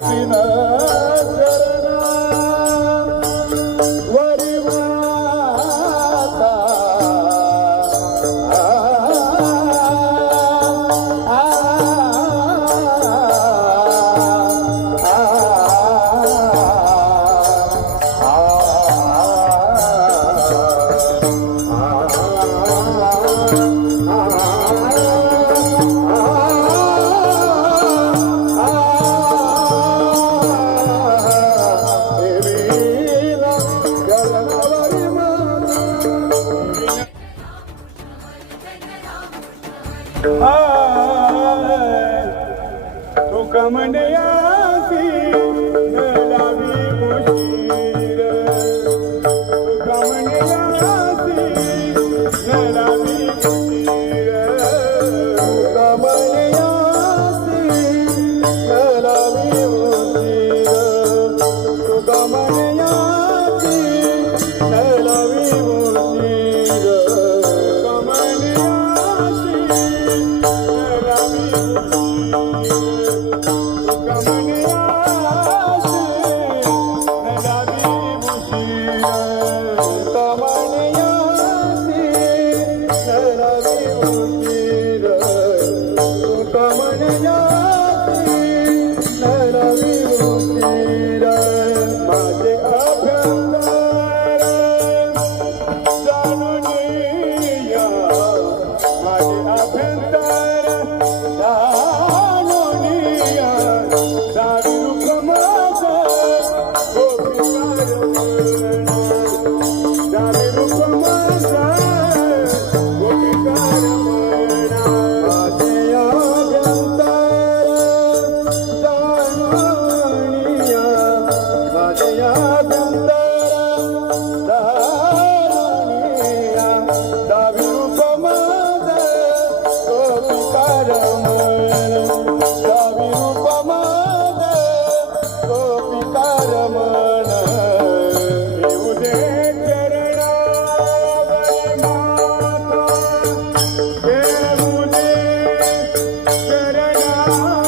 Sina Tuka म्हणयासी Oh.